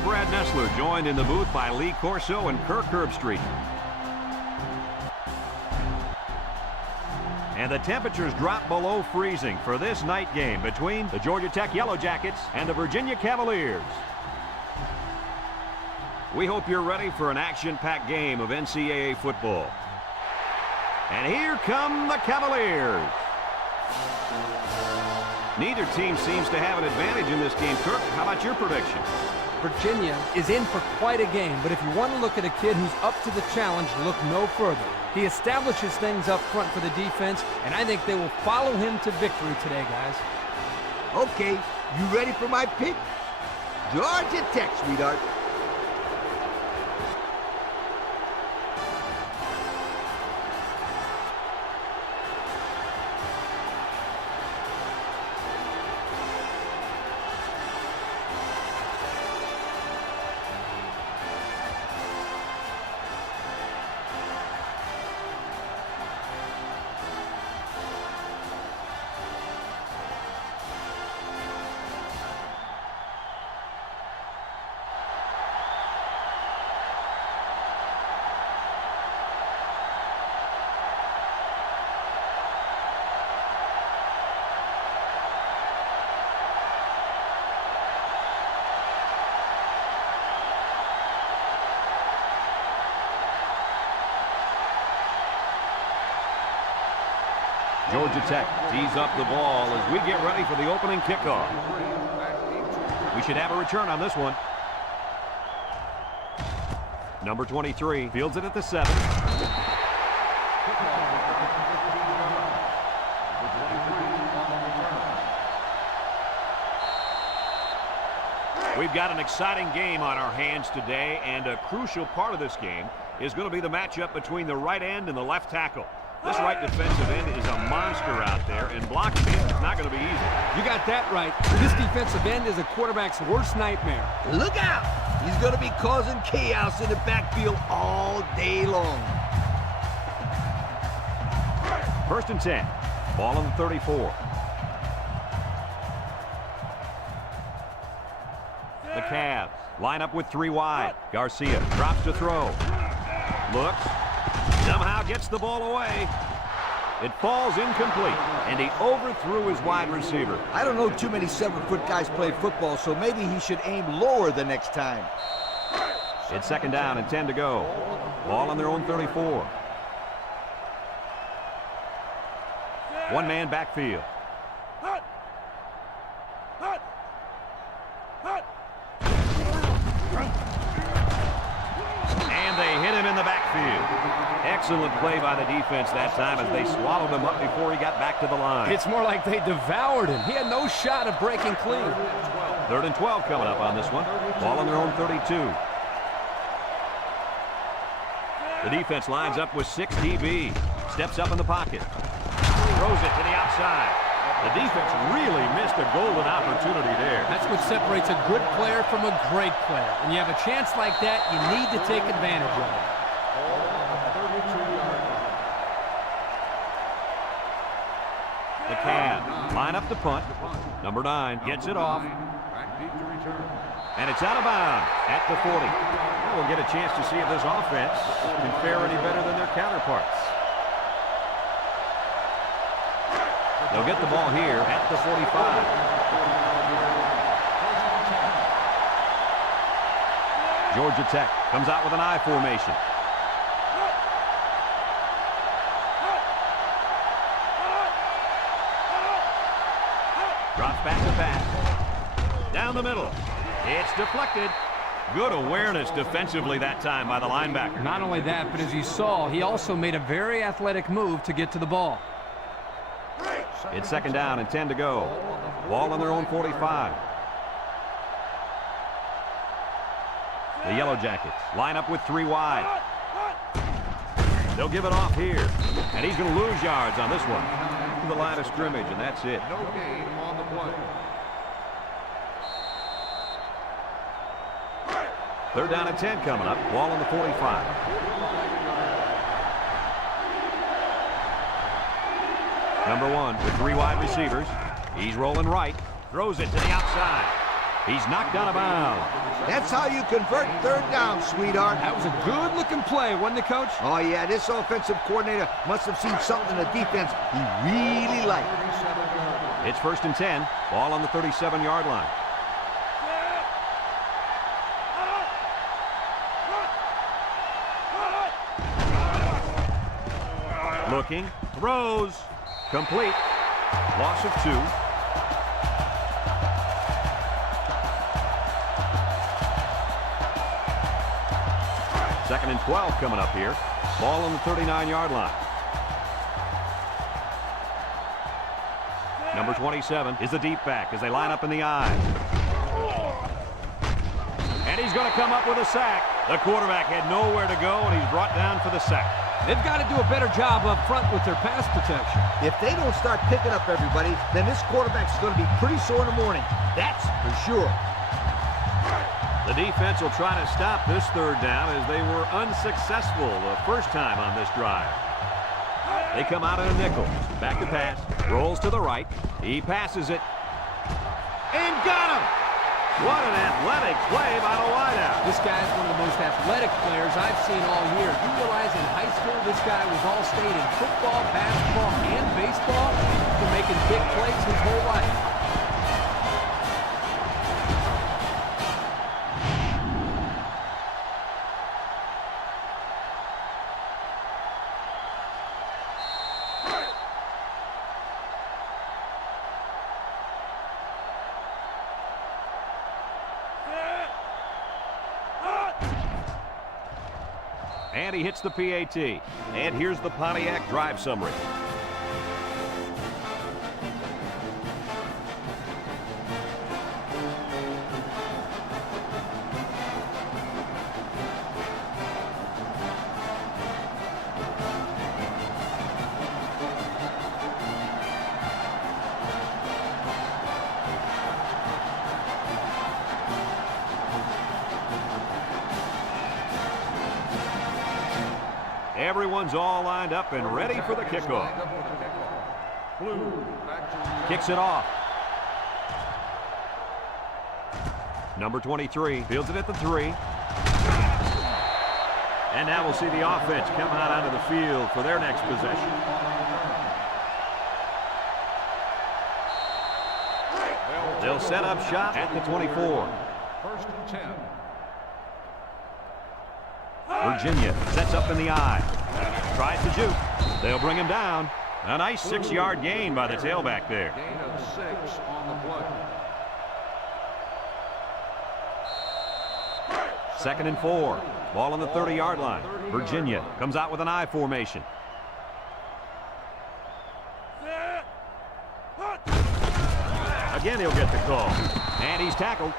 I'm Brad Nessler, joined in the booth by Lee Corso and Kirk Herbstreit. And the temperatures drop below freezing for this night game between the Georgia Tech Yellow Jackets and the Virginia Cavaliers. We hope you're ready for an action-packed game of NCAA football. And here come the Cavaliers. Neither team seems to have an advantage in this game. Kirk, how about your prediction? Virginia is in for quite a game, but if you want to look at a kid who's up to the challenge, look no further. He establishes things up front for the defense, and I think they will follow him to victory today, guys. Okay, you ready for my pick? Georgia Tech, sweetheart. Georgia Tech tees up the ball as we get ready for the opening kickoff. We should have a return on this one. Number 23 fields it at the 7. We've got an exciting game on our hands today, and a crucial part of this game is going to be the matchup between the right end and the left tackle. This right defensive end is a monster out there, and blocking him is not going to be easy. You got that right. This defensive end is a quarterback's worst nightmare. Look out! He's going to be causing chaos in the backfield all day long. 1st and 10. Ball on the 34. The Cavs line up with 3 wide. Garcia drops to throw. Looks. Somehow gets the ball away. It falls incomplete, and he overthrew his wide receiver. I don't know too many 7-foot guys play football, so maybe he should aim lower the next time. It's 2nd down and 10 to go. Ball on their own 34. One-man backfield. And they hit him in the backfield. Excellent play by the defense that time as they swallowed him up before he got back to the line. It's more like they devoured him. He had no shot of breaking clean. 3rd and 12 coming up on this one. Ball on their own 32. The defense lines up with 6 DB. Steps up in the pocket. Throws it to the outside. The defense really missed a golden opportunity there. That's what separates a good player from a great player. When you have a chance like that, you need to take advantage of it. The Cavs line up the punt. Number 9 gets it off. And it's out of bounds at the 40. Well, we'll get a chance to see if this offense can fare any better than their counterparts. They'll get the ball here at the 45. Georgia Tech comes out with an I formation. Drops back to pass. Down the middle. It's deflected. Good awareness defensively that time by the linebacker. Not only that, but as you saw, he also made a very athletic move to get to the ball. It's 2nd down and 10 to go. Ball on their own 45. The Yellow Jackets line up with 3 wide. They'll give it off here. And he's going to lose yards on this one. To the line of scrimmage, and that's it. No gain on the play. 3rd down and 10 coming up. Ball on the 45. Number 1 with 3 wide receivers. He's rolling right. Throws it to the outside. He's knocked out of bounds. That's how you convert third down, sweetheart. That was a good-looking play, wasn't it, Coach? Oh, yeah, this offensive coordinator must have seen something in the defense he really liked. It's 1st and 10. Ball on the 37-yard line. Looking, throws, complete, loss of 2. Second and 12 coming up here. Ball on the 39-yard line. Number 27 is the deep back as they line up in the I. And he's going to come up with a sack. The quarterback had nowhere to go, and he's brought down for the sack. They've got to do a better job up front with their pass protection. If they don't start picking up everybody, then this quarterback's going to be pretty sore in the morning. That's for sure. The defense will try to stop this third down as they were unsuccessful the first time on this drive. They come out in a nickel. Back to pass. Rolls to the right. He passes it. And got him! What an athletic play by the wideout. This guy's one of the most athletic players I've seen all year. You realize in high school this guy was all-state in football, basketball, and baseball. He's been making big plays his whole life. And he hits the PAT. And here's the Pontiac drive summary. Everyone's all lined up and ready for the kickoff. Kicks it off. Number 23 fields it at the 3. And now we'll see the offense come out onto the field for their next possession. They'll set up shop at the 24. 1st and 10. Virginia sets up in the I. Tries to juke. They'll bring him down. A nice 6-yard gain by the tailback there. Gain of 6 on the play. 2nd and 4. Ball on the 30-yard line. Virginia comes out with an I formation. Again, he'll get the call. And he's tackled.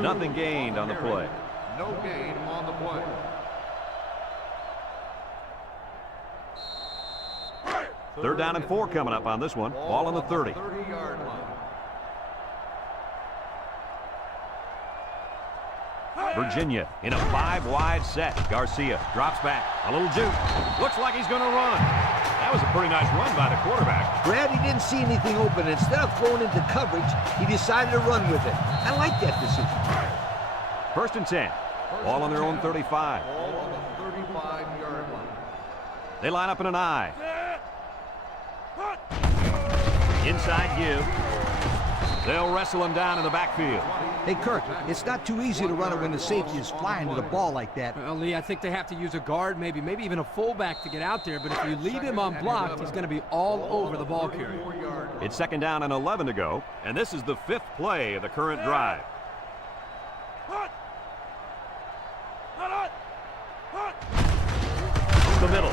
Nothing gained on the play. No gain on the play. Third down and 4 coming up on this one. Ball on the 30. 30-yard line. Virginia in a 5-wide set. Garcia drops back. A little juke. Looks like he's going to run. That was a pretty nice run by the quarterback. Brad, he didn't see anything open. Instead of throwing into coverage, he decided to run with it. I like that decision. 1st and 10. Ball on their own 35. Ball on the 35-yard line. They line up in an I. Inside give. They'll wrestle him down in the backfield. Hey, Kirk, it's not too easy to run it when the safety is flying to the ball like that. Well, Lee, I think they have to use a guard, maybe even a fullback to get out there. But if you leave him unblocked, he's going to be all over the ball carrier. It's 2nd down and 11 to go, and this is the 5th play of the current drive. The middle,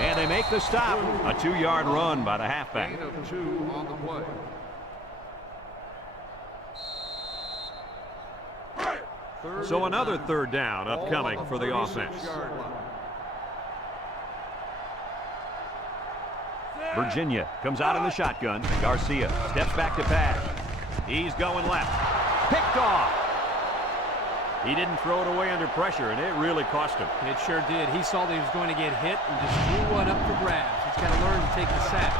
and they make the stop. A 2-yard run by the halfback. Gain of 2 on the play. So another third down upcoming for the offense. Virginia comes out in the shotgun. Garcia steps back to pass. He's going left. Picked off. He didn't throw it away under pressure, and it really cost him. It sure did. He saw that he was going to get hit and just threw one up for grabs. He's got to learn to take the sack.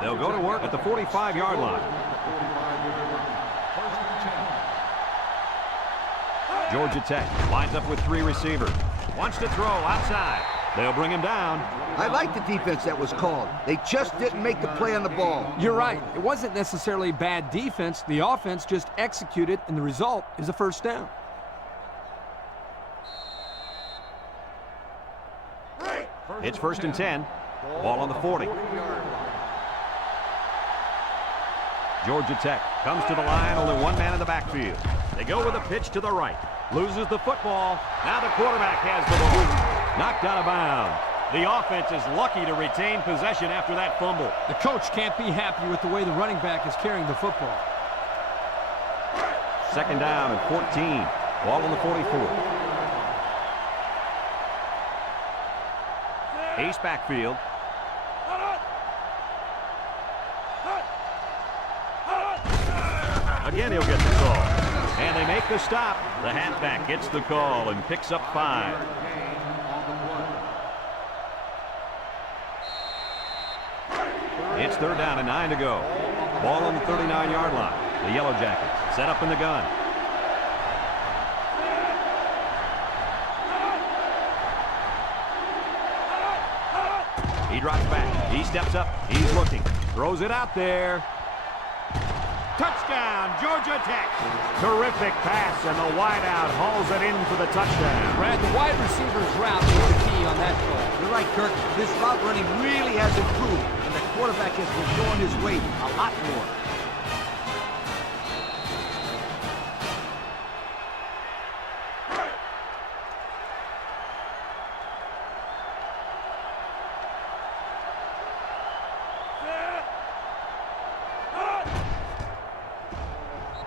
They'll go to work at the 45-yard line. First and 10. Georgia Tech lines up with 3 receivers. Wants to throw outside. They'll bring him down. I like the defense that was called. They just didn't make the play on the ball. You're right. It wasn't necessarily bad defense. The offense just executed, and the result is a first down. It's first and 10. Ball on the 40. Georgia Tech comes to the line, only one man in the backfield. They go with a pitch to the right. Loses the football. Now the quarterback has the ball. Knocked out of bounds. The offense is lucky to retain possession after that fumble. The coach can't be happy with the way the running back is carrying the football. Second down and 14. Ball on the 44. Ace backfield. Again, he'll get the call. And they make the stop. The halfback gets the call and picks up 5. It's third down and 9 to go. Ball on the 39-yard line. The Yellow Jackets set up in the gun. He drops back. He steps up. He's looking. Throws it out there. Touchdown, Georgia Tech. Terrific pass, and the wideout hauls it in for the touchdown. Brad, the wide receiver's route was the key on that play. You're right, Kirk. This route running really has improved, and the quarterback has been throwing his weight a lot more.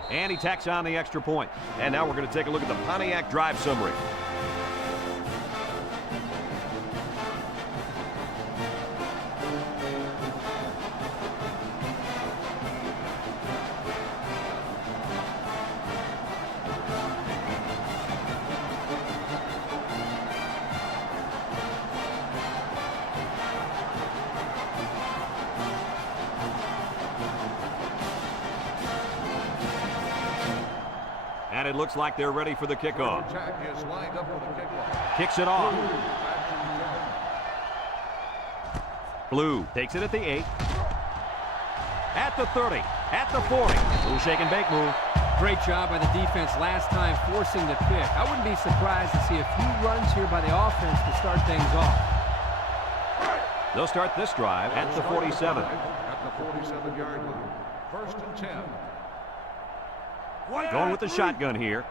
And he tacks on the extra point. And now we're going to take a look at the Pontiac drive summary. And it looks like they're ready for the kickoff. Kicks it off. Blue takes it at the 8. At the 30. At the 40. Little shake and bake move. Great job by the defense last time forcing the pick. I wouldn't be surprised to see a few runs here by the offense to start things off. They'll start this drive at the 47. At the 47-yard line. First and 10. Going with the shotgun here.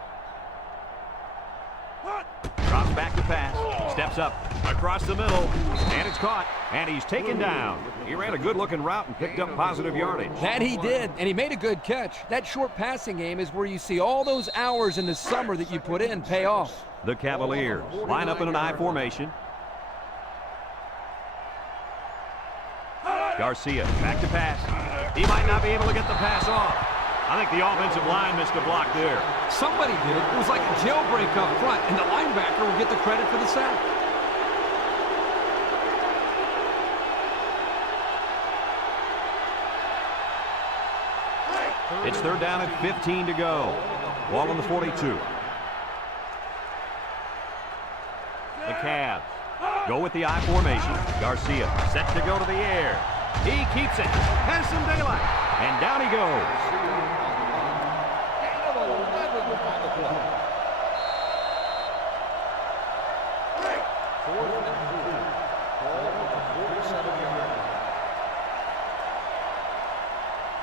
Drops back to pass. Steps up across the middle. And it's caught. And he's taken down. He ran a good-looking route and picked up positive yardage. That he did, and he made a good catch. That short passing game is where you see all those hours in the summer that you put in pay off. The Cavaliers line up in an I formation. Garcia back to pass. He might not be able to get the pass off. I think the offensive line missed a block there. Somebody did. It was like a jailbreak up front, and the linebacker will get the credit for the sack. It's third down and 15 to go. Ball on the 42. The Cavs go with the I formation. Garcia set to go to the air. He keeps it. Has some daylight. And down he goes.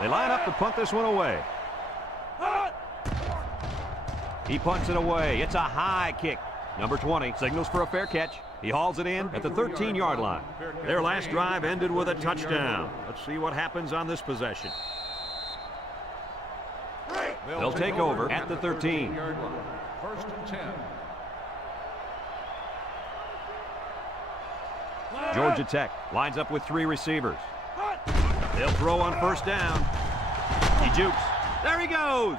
They line up to punt this one away. He punts it away. It's a high kick. Number 20 signals for a fair catch. He hauls it in at the 13-yard line. Their last drive ended with a touchdown. Let's see what happens on this possession. They'll take over at the 13. First and 10. Georgia Tech lines up with 3 receivers. They'll throw on first down. He jukes. There he goes.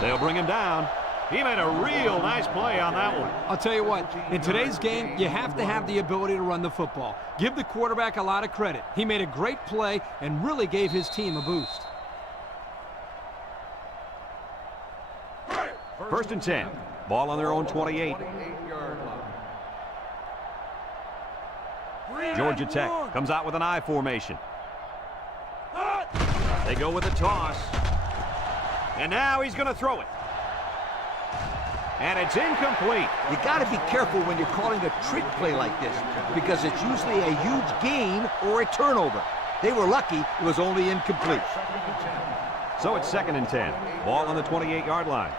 They'll bring him down. He made a real nice play on that one. I'll tell you what, in today's game, you have to have the ability to run the football. Give the quarterback a lot of credit. He made a great play and really gave his team a boost. First and 10. Ball on their own 28. Georgia Tech comes out with an I formation. They go with a toss. And now he's going to throw it. And it's incomplete. You got to be careful when you're calling a trick play like this because it's usually a huge gain or a turnover. They were lucky it was only incomplete. So it's second and 10. Ball on the 28-yard line.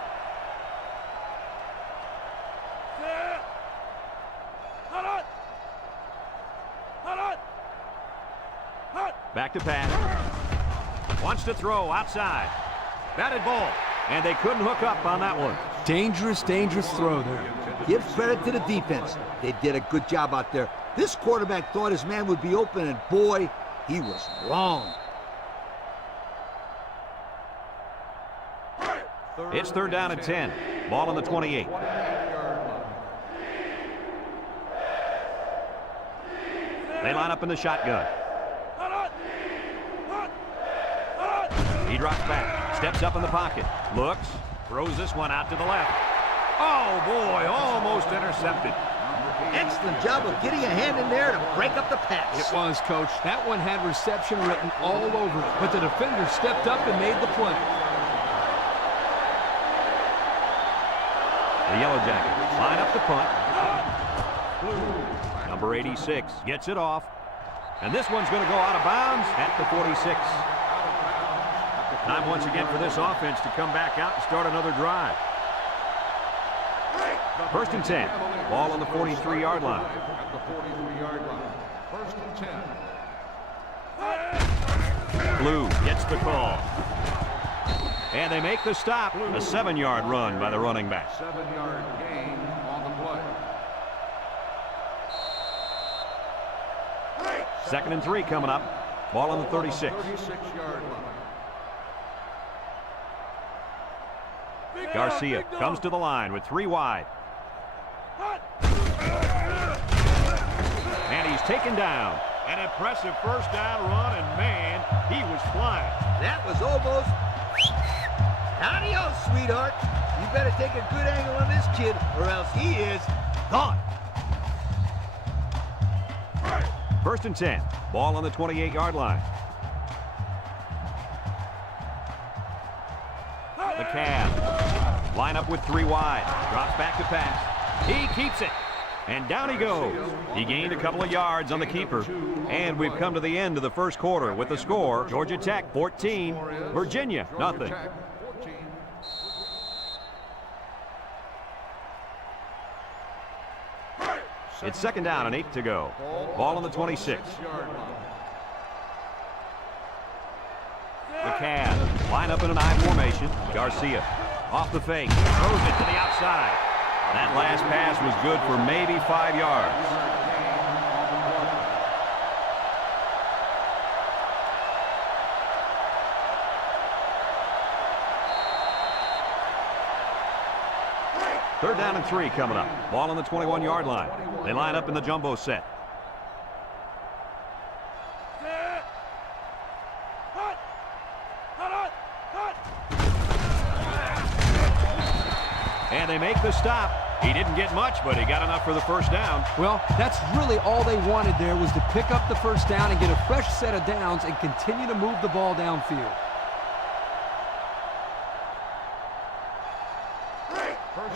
Back to pass. Wants to throw outside. Batted ball. And they couldn't hook up on that one. Dangerous, dangerous throw there. Give credit to the defense. They did a good job out there. This quarterback thought his man would be open, and boy, he was wrong. It's third down and 10. Ball on the 28. They line up in the shotgun. He drops back, steps up in the pocket, looks, throws this one out to the left. Oh, boy, almost intercepted. Excellent job of getting a hand in there to break up the pass. It was, Coach. That one had reception written all over it, but the defender stepped up and made the play. The Yellow Jackets line up the punt. Number 86 gets it off. And this one's going to go out of bounds at the 46. Time once again for this offense to come back out and start another drive. First and 10. Ball on the 43-yard line. First and 10. Blue gets the call. And they make the stop. A 7-yard run by the running back. 7-yard gain on the play. Second and 3 coming up. Ball on the 36. 36-yard line. Garcia comes to the line with 3 wide. And he's taken down. An impressive first down run, and man, he was flying. That was almost... Adios, sweetheart. You better take a good angle on this kid, or else he is gone. First and 10. Ball on the 28-yard line. The Cavs line up with 3 wide. Drops back to pass. He keeps it. And down he goes. He gained a couple of yards on the keeper. And we've come to the end of the first quarter with the score. Georgia Tech 14, Virginia nothing. It's second down and 8 to go. Ball on the 26. The Cavs line up in an I formation. Garcia off the fake. Throws it to the outside. That last pass was good for maybe 5 yards. Third down and 3 coming up. Ball on the 21-yard line. They line up in the jumbo set. And they make the stop. He didn't get much, but he got enough for the first down. Well, that's really all they wanted there was to pick up the first down and get a fresh set of downs and continue to move the ball downfield.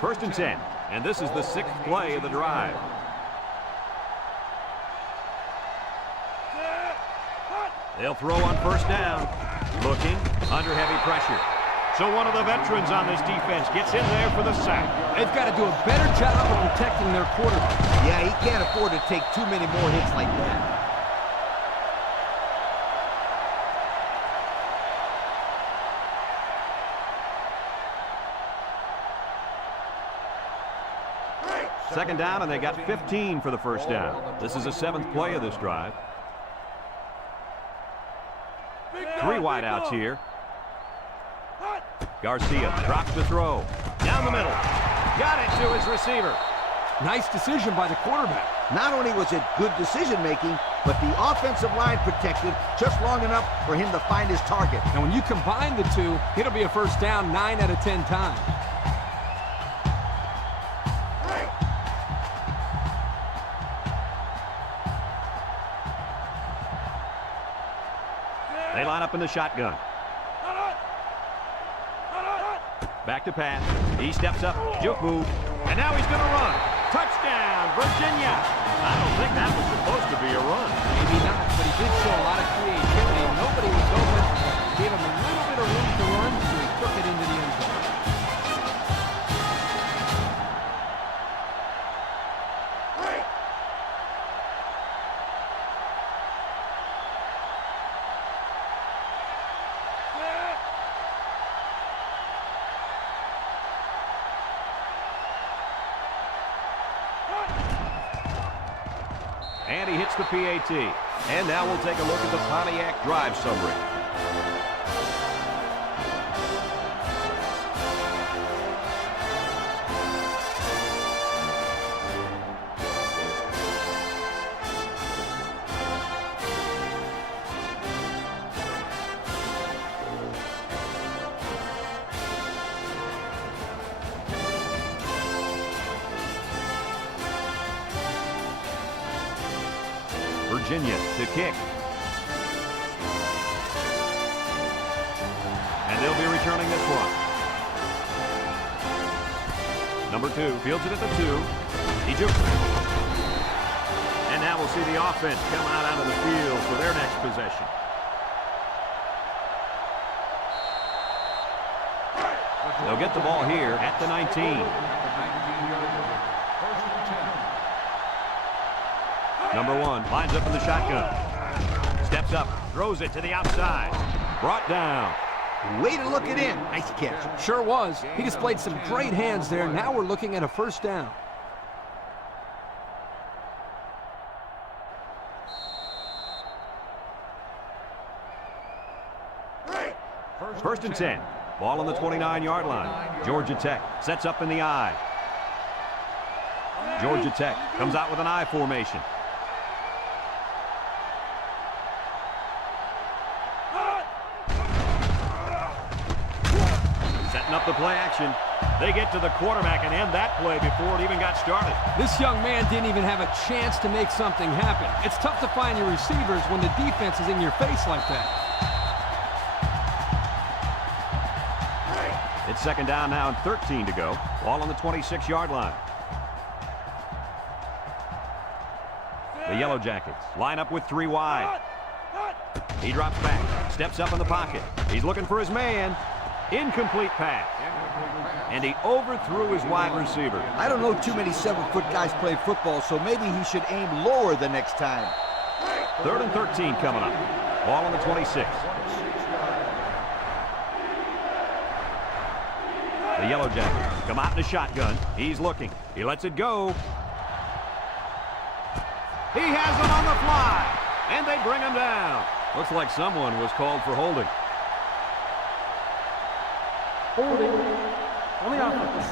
First and 10, and this is the 6th play of the drive. They'll throw on first down. Looking, under heavy pressure. So one of the veterans on this defense gets in there for the sack. They've got to do a better job of protecting their quarterback. Yeah, he can't afford to take too many more hits like that. Second down, and they got 15 for the first down. This is the 7th play of this drive. 3 wideouts here. Garcia drops the throw. Down down the middle. Got it to his receiver. Nice decision by the quarterback. Not only was it good decision-making, but the offensive line protected just long enough for him to find his target. And when you combine the two, it'll be a first down 9 out of 10 times. They line up in the shotgun. Back to pass. He steps up. Juke move. And now he's going to run. Touchdown, Virginia. I don't think that was supposed to be a run. Maybe not, but he did show a lot of creativity. Nobody was open. Gave him a little bit of room to run, so he took it into the end zone. And he hits the PAT. And now we'll take a look at the Pontiac drive summary. Virginia to kick. And they'll be returning this one. Number 2 fields it at the 2. He jukes it. And now we'll see the offense come out of the field for their next possession. They'll get the ball here at the 19. Number 1 lines up in the shotgun. Steps up, throws it to the outside. Brought down. Way to look it in. Nice catch. Sure was. He displayed some great hands there. Now we're looking at a first down. First and 10. Ball on the 29-yard line. Georgia Tech sets up in the I. Georgia Tech comes out with an I formation. Setting up the play action. They get to the quarterback and end that play before it even got started. This young man didn't even have a chance to make something happen. It's tough to find your receivers when the defense is in your face like that. It's second down now and 13 to go. Ball on the 26-yard line. The Yellow Jackets line up with 3 wide. He drops back, steps up in the pocket. He's looking for his man. Incomplete pass. And he overthrew his wide receiver. I don't know too many 7-foot guys play football, so maybe he should aim lower the next time. Third and 13 coming up. Ball on the 26. The Yellow Jackets come out in the shotgun. He's looking. He lets it go. He has him on the fly. And they bring him down. Looks like someone was called for holding. Holding on the offense.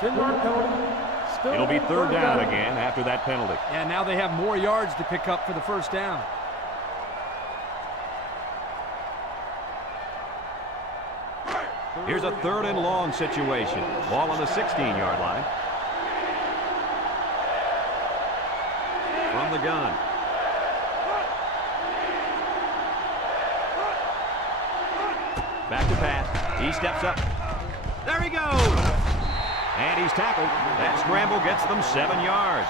10-yard penalty. Still It'll be third down again after that penalty. Yeah, now they have more yards to pick up for the first down. Here's a third and long situation. Ball on the 16-yard line. From the gun. Back to pass. He steps up. There he goes. And he's tackled. That scramble gets them 7 yards.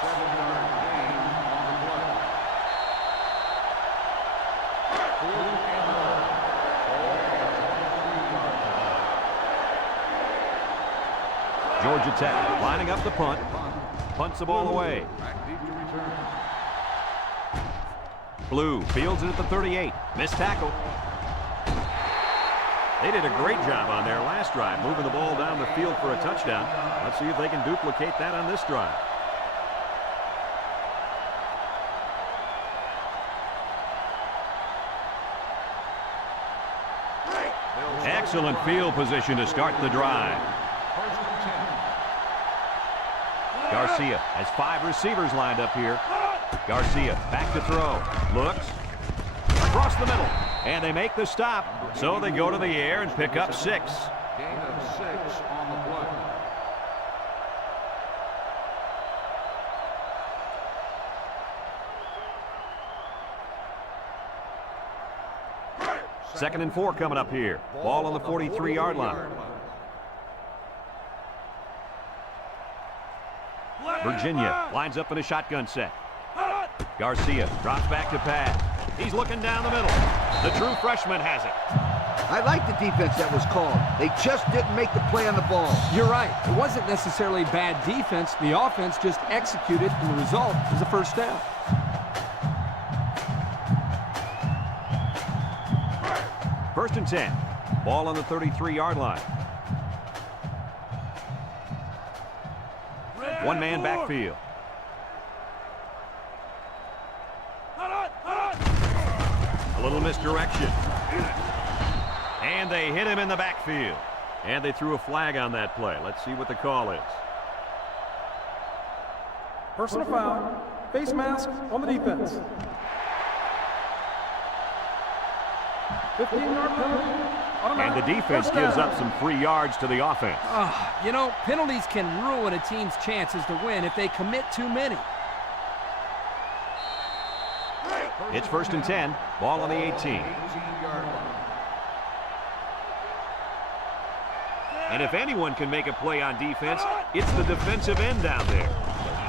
Georgia Tech lining up the punt. Punts the ball away. Blue fields it at the 38. Missed tackle. They did a great job on their last drive, moving the ball down the field for a touchdown. Let's see if they can duplicate that on this drive. Excellent field position to start the drive. First and 10. Garcia has 5 receivers lined up here. Garcia back to throw. Looks. Across the middle. And they make the stop. So they go to the air and pick up 6. Gain of 6 on the play. Second and 4 coming up here. Ball on the 43-yard line. Virginia lines up in a shotgun set. Garcia drops back to pass. He's looking down the middle. The true freshman has it. I like the defense that was called. They just didn't make the play on the ball. You're right. It wasn't necessarily bad defense. The offense just executed, and the result was a first down. First and 10. Ball on the 33-yard line. One-man backfield. A little misdirection. And they hit him in the backfield. And they threw a flag on that play. Let's see what the call is. Personal foul. Face mask on the defense. 15-yard penalty. And the defense gives up some free yards to the offense. You know, penalties can ruin a team's chances to win if they commit too many. It's first and 10. Ball on the 18. 18-yard line. And if anyone can make a play on defense, it's the defensive end down there.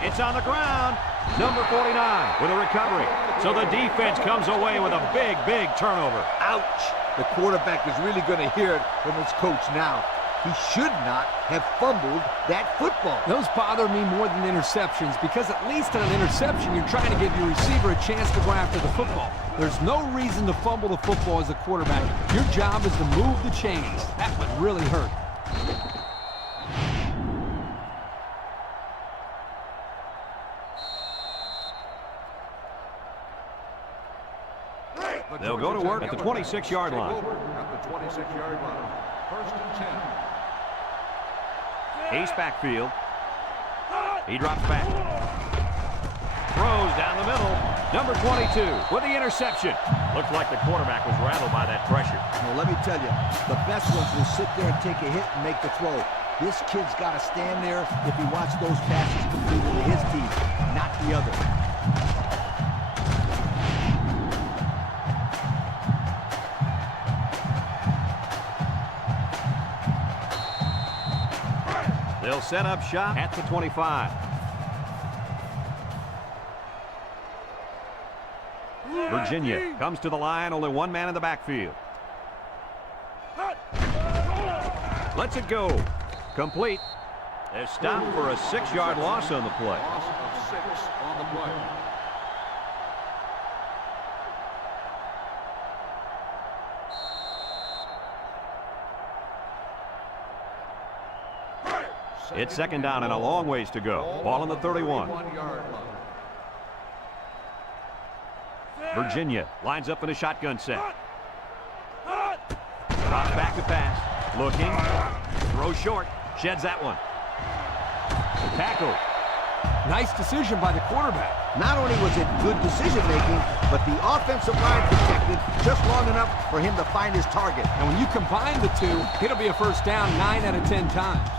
It's on the ground. Number 49 with a recovery. So the defense comes away with a big, big turnover. Ouch! The quarterback is really going to hear it from his coach now. He should not have fumbled that football. Those bother me more than interceptions because at least on an interception, you're trying to give your receiver a chance to go after the football. There's no reason to fumble the football as a quarterback. Your job is to move the chains. That would really hurt. They'll go to work at the 26-yard line. At the 26-yard line. First and 10. Ace backfield. He drops back. Throws down the middle. Number 22 with the interception. Looks like the quarterback was rattled by that pressure. Well, let me tell you, the best ones will sit there and take a hit and make the throw. This kid's got to stand there if he wants those passes completed to his team, not the other. They'll set up shop at the 25. Virginia comes to the line, only one man in the backfield. Lets it go. Complete. They're stopped for a 6-yard loss on the play. Loss of 6 on the play. It's second down and a long ways to go. Ball on the 31. 31-yard line. Virginia lines up in a shotgun set. Drops back to pass. Looking. Throw short. Sheds that one. Tackle. Nice decision by the quarterback. Not only was it good decision-making, but the offensive line protected just long enough for him to find his target. And when you combine the two, it'll be a first down 9 out of 10 times.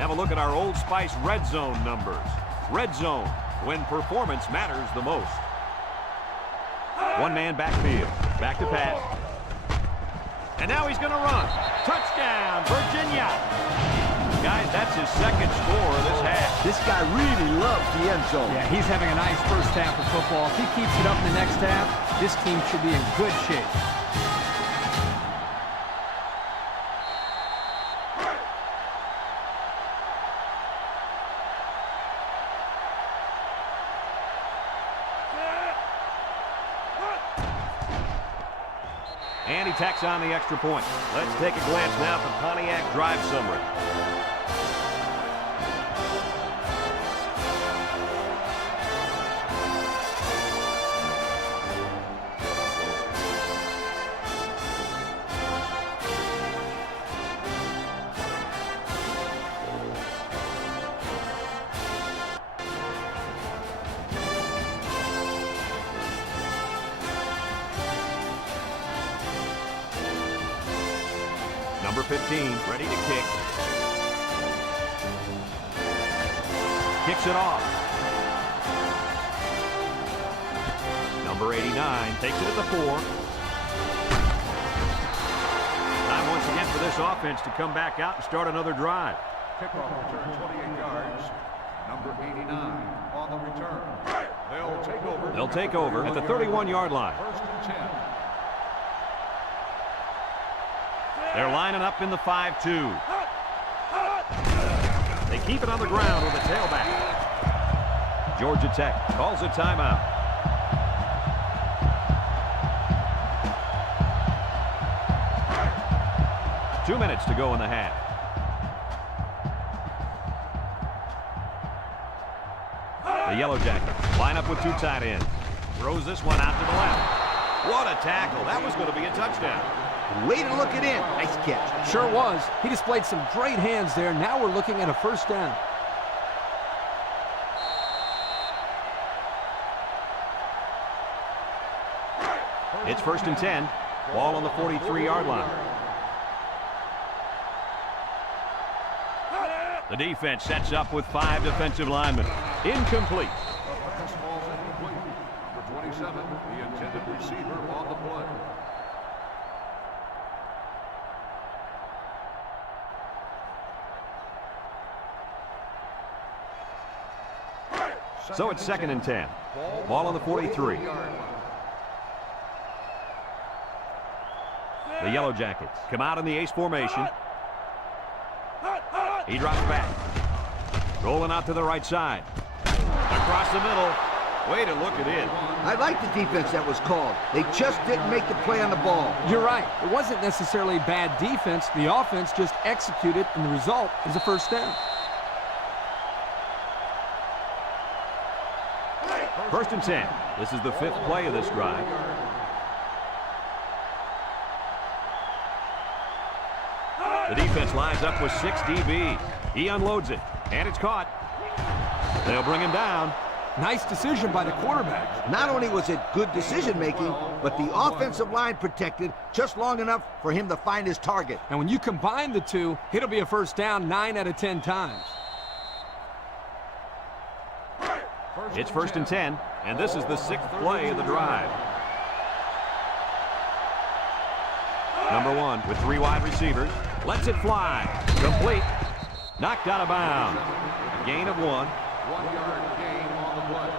Have a look at our Old Spice red zone numbers. Red zone, when performance matters the most. One man backfield. Back to pass. And now he's going to run. Touchdown, Virginia. Guys, that's his second score of this half. This guy really loves the end zone. Yeah, he's having a nice first half of football. If he keeps it up in the next half, this team should be in good shape. And he tacks on the extra point. Let's take a glance now at the Pontiac drive summary. Number 15, ready to kick. Kicks it off. Number 89 takes it at the 4. Time once again for this offense to come back out and start another drive. Kickoff return 28 yards. Number 89 on the return. They'll take over at the 31-yard line. First and 10. They're lining up in the 5-2. They keep it on the ground with a tailback. Georgia Tech calls a timeout. Two minutes to go in the half. The Yellow Jackets line up with two tight ends. Throws this one out to the left. What a tackle. That was going to be a touchdown. Way to look it in. Nice catch. Sure was. He displayed some great hands there. Now we're looking at a first down. It's first and 10. Ball on the 43-yard line. The defense sets up with 5 defensive linemen. Incomplete. The pass falls incomplete. Number 27, the intended receiver on the play. So it's second and 10. Ball on the 43. The Yellow Jackets come out in the ace formation. He drops back. Rolling out to the right side. Across the middle. Way to look at it. I like the defense that was called. They just didn't make the play on the ball. You're right. It wasn't necessarily bad defense. The offense just executed, and the result is a first down. First and 10. This is the 5th play of this drive. The defense lines up with 6 DBs. He unloads it, and it's caught. They'll bring him down. Nice decision by the quarterback. Not only was it good decision-making, but the offensive line protected just long enough for him to find his target. And when you combine the two, it'll be a first down 9 out of 10 times. It's first and 10, and this is the 6th play of the drive. Number 1 with 3 wide receivers. Lets it fly. Complete. Knocked out of bounds. A gain of 1. 1-yard gain on the play.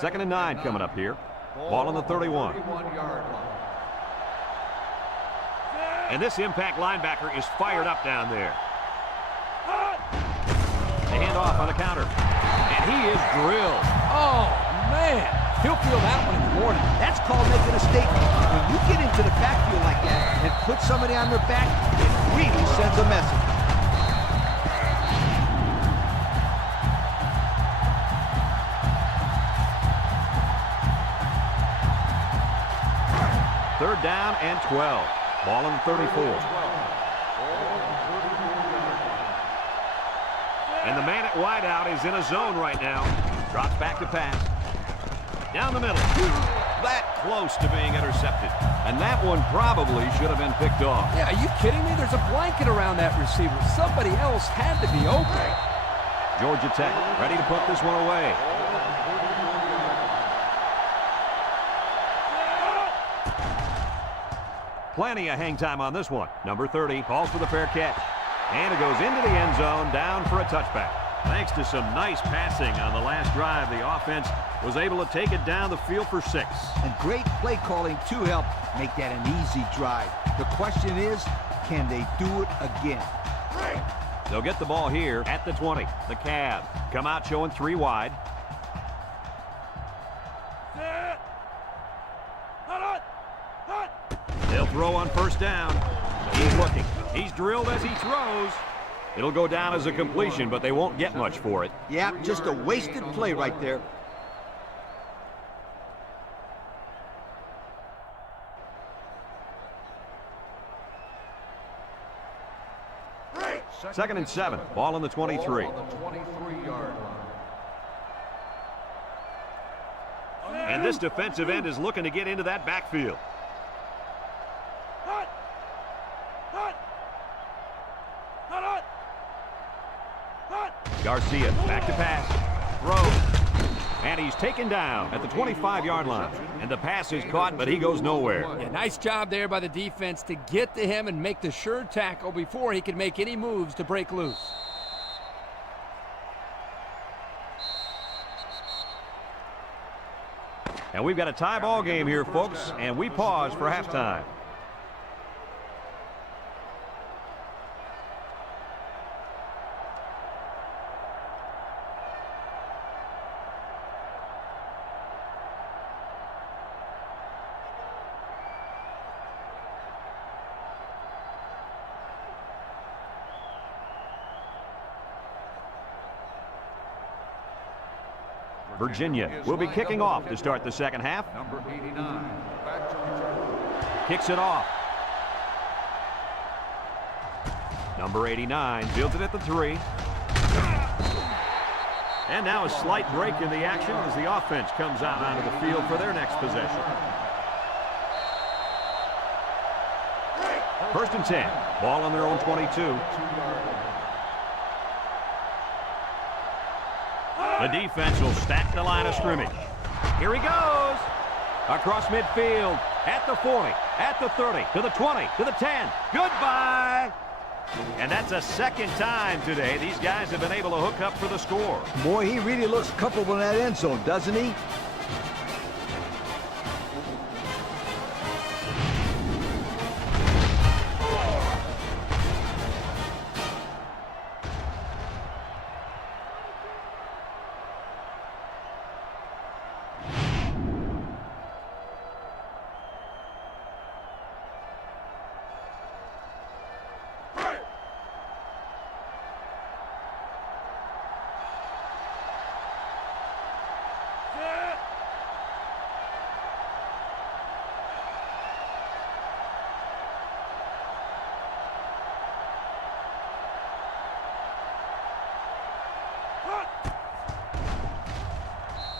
Second and 9 coming up here. Ball on the 31. 31-yard line. And this impact linebacker is fired up down there. They hand off on the counter. And he is drilled. Oh, man. He'll feel that one in the morning. That's called making a statement. When you get into the backfield like that and put somebody on their back, it really sends a message. Third down and 12. Ball on the 34. And the man at wideout is in a zone right now. Drops back to pass. Down the middle. That close to being intercepted. And that one probably should have been picked off. Yeah, are you kidding me? There's a blanket around that receiver. Somebody else had to be open. Georgia Tech ready to put this one away. Plenty of hang time on this one. Number 30 calls for the fair catch. And it goes into the end zone, down for a touchback. Thanks to some nice passing on the last drive, the offense was able to take it down the field for 6. And great play calling to help make that an easy drive. The question is, can they do it again? They'll get the ball here at the 20. The Cavs come out showing 3 wide. They'll throw on first down. He's looking. He's drilled as he throws. It'll go down as a completion, but they won't get much for it. Yeah, just a wasted play right there. Second and 7. Ball on the 23. On the 23-yard line. And this defensive end is looking to get into that backfield. Garcia back to pass. Throw. And he's taken down at the 25-yard line. And the pass is caught, but he goes nowhere. Yeah, nice job there by the defense to get to him and make the sure tackle before he could make any moves to break loose. And we've got a tie ball game here, folks, and we pause for halftime. Virginia will be kicking off to start the second half. Number 89, back to return. Kicks it off. Number 89 fields it at the 3. And now a slight break in the action as the offense comes out onto the field for their next possession. 1st and 10. Ball on their own 22. The defense will stack the line of scrimmage. Here he goes. Across midfield. At the 40. At the 30. To the 20. To the 10. Goodbye. And that's a second time today these guys have been able to hook up for the score. Boy, he really looks comfortable in that end zone, doesn't he?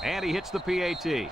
And he hits the PAT.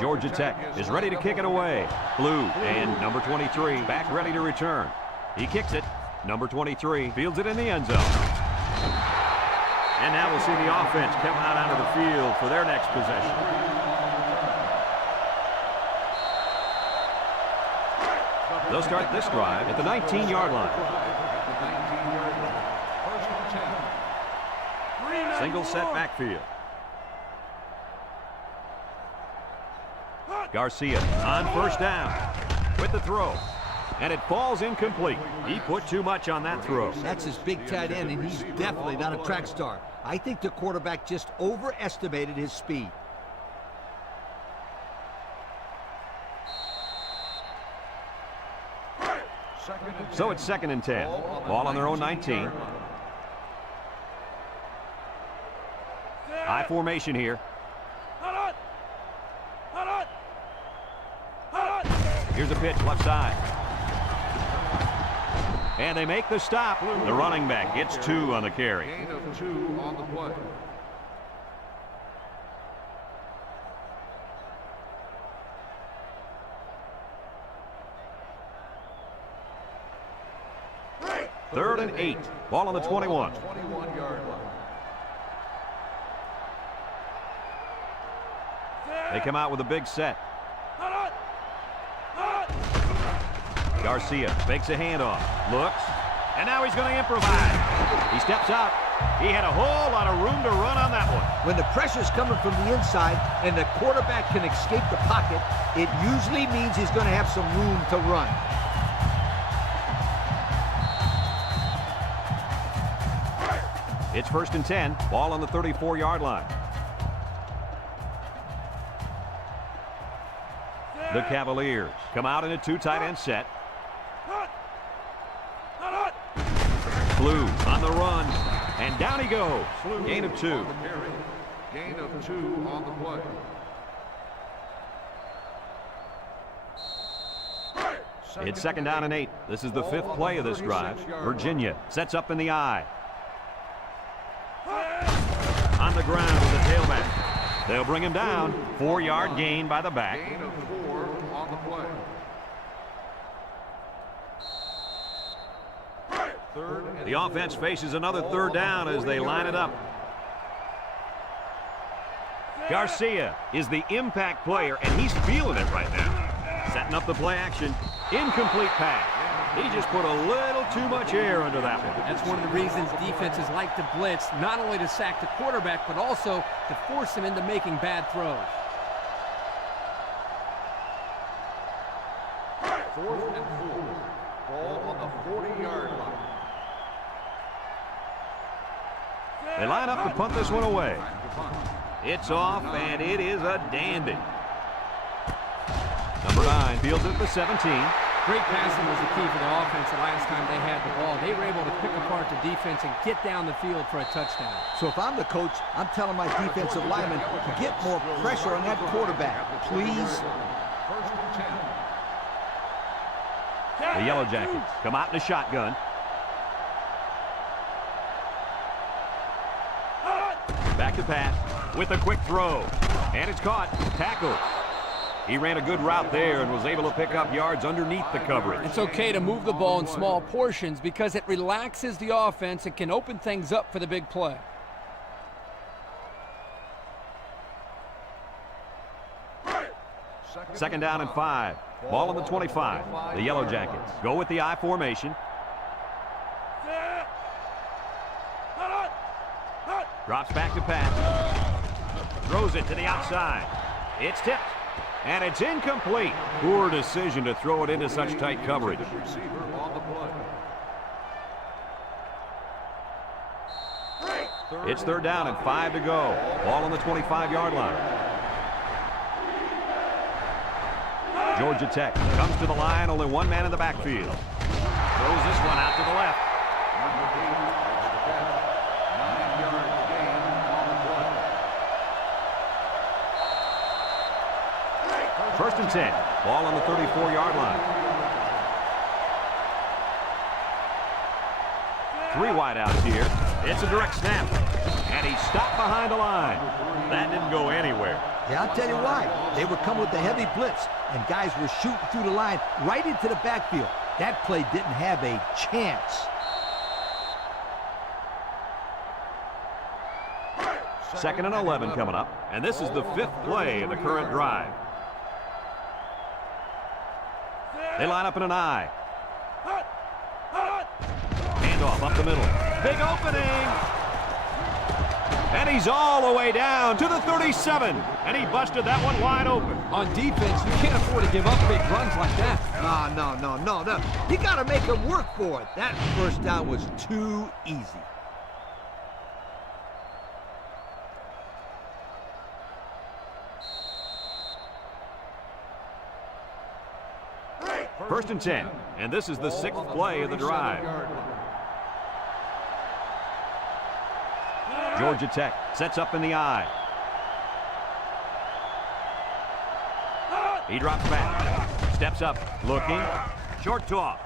Georgia Tech is ready to kick it away. Blue and number 23 back ready to return. He kicks it. Number 23 fields it in the end zone. And now we'll see the offense come out onto the field for their next possession. They'll start this drive at the 19-yard line. Single set backfield. Garcia on 1st down with the throw. And it falls incomplete. He put too much on that throw. That's his big tight end, and he's definitely not a track star. I think the quarterback just overestimated his speed. So it's 2nd and 10. Ball on their own 19. High formation here. Here's a pitch left side. And they make the stop. The running back gets 2 on the carry. Gain of 2 on the play. Third and 8. Ball on the 21. 21-yard line. They come out with a big set. Garcia fakes a handoff, looks, and now he's going to improvise. He steps out. He had a whole lot of room to run on that one. When the pressure's coming from the inside and the quarterback can escape the pocket, it usually means he's going to have some room to run. It's 1st and 10. Ball on the 34-yard line. The Cavaliers come out in a 2 tight end set. Blue on the run, and down he goes. Gain of 2. On the carry. Gain of 2 on the play. It's 2nd down and 8. This is the 5th play of this drive. Virginia sets up in the eye. On the ground with the tailback. They'll bring him down. 4-yard gain by the back. Gain of 4 on the play. 3rd and The offense faces another 3rd down as they line it up. Garcia is the impact player, and he's feeling it right now. Setting up the play action. Incomplete pass. He just put a little too much air under that one. That's one of the reasons defenses like to blitz, not only to sack the quarterback, but also to force him into making bad throws. 4th and 4. Ball on the 40-yard line. They line up to punt this one away. Back to punt. It's off, and it is a dandy. Number 9 fields it at the 17. Great passing was the key for the offense the last time they had the ball. They were able to pick apart the defense and get down the field for a touchdown. So if I'm the coach, I'm telling my defensive linemen, get more pressure on that quarterback, please. 1st and 10. The Yellow Jackets come out in a shotgun. Back to pass with a quick throw. And it's caught. Tackle. He ran a good route there and was able to pick up yards underneath the coverage. It's okay to move the ball in small portions because it relaxes the offense and can open things up for the big play. Second down and 5. Ball on the 25. The Yellow Jackets go with the I formation. Drops back to pass. Throws it to the outside. It's tipped. And it's incomplete. Poor decision to throw it into such tight coverage. Receiver on the play. It's 3rd down and 5 to go. Ball on the 25-yard line. Georgia Tech comes to the line. Only one man in the backfield. Throws this one out to the left. Number 8 is the catch. 9-yard gain on the play. 1st and 10. Ball on the 34-yard line. 3 wideouts here. It's a direct snap. And he stopped behind the line. That didn't go anywhere. Yeah, I'll tell you why. They were coming with the heavy blitz, and guys were shooting through the line right into the backfield. That play didn't have a chance. 2nd and 11 coming up. And this is the 5th play of the current drive. They line up in an I. Handoff up the middle. Big opening. And he's all the way down to the 37. And he busted that one wide open. On defense, you can't afford to give up big runs like that. No. You got to make them work for it. That 1st down was too easy. First and 10. And this is the 6th play of the drive. Georgia Tech sets up in the I. He drops back. Steps up. Looking. Short toss.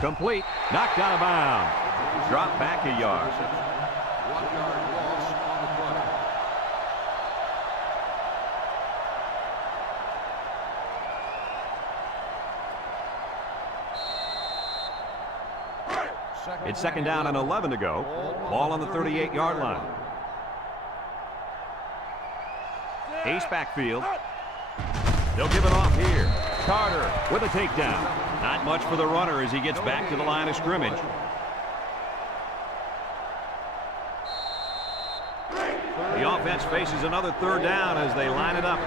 Complete. Knocked out of bounds. Drop back a yard. 1-yard loss on the play. It's 2nd down and 11 to go. Ball on the 38-yard line. Ace backfield. They'll give it off here. Carter with a takedown. Not much for the runner as he gets back to the line of scrimmage. The offense faces another 3rd down as they line it up.